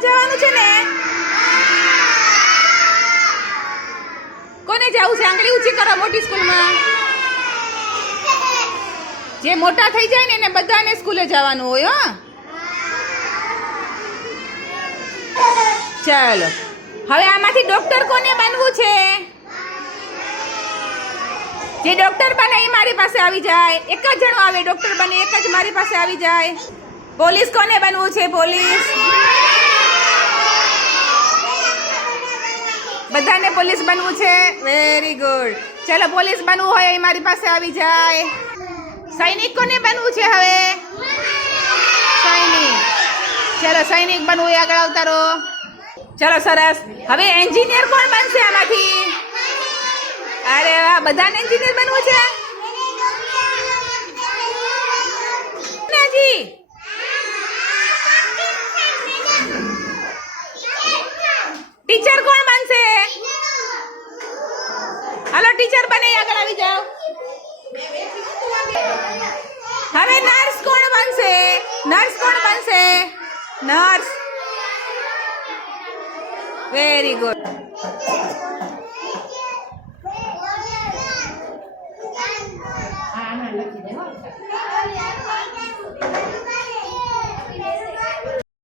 સ્કૂલમાં જવાનું છે ને? કોને જવું છે? આંગળી ઊંચી કરો. મોટી સ્કૂલમાં જે મોટા થઈ જાય ને એને બધાને સ્કૂલે જવાનું હોય. ચાલો હવે આમાંથી ડોક્ટર કોને બનવું છે? જે ડોક્ટર બને એ મારી પાસે આવી જાય. એક જ જણો આવે ડોક્ટર બને, એક જ મારી પાસે આવી જાય. પોલીસ કોને બનવું છે? પોલીસ બધાને પોલીસ બનવું છે. Very good. ચલો પોલીસ બનવું હોય એ મારી પાસે આવી જાય. સૈનિક કોને બનવું છે? હવે સૈનિક. ચલો સૈનિક બનવું હોય આગળ અવતારો. ચલો સરસ. હવે એન્જિનિયર કોણ બનશે આમાંથી? અરે વાહ, બધાને એન્જિનિયર બનવું છે. નાજી ટીચર કોણ બનશે? હાલો ટીચર બને આગળ આવી જાઓ. હવે નર્સ કોણ બનશે? નર્સ કોણ બનશે? નર્સ. Very good.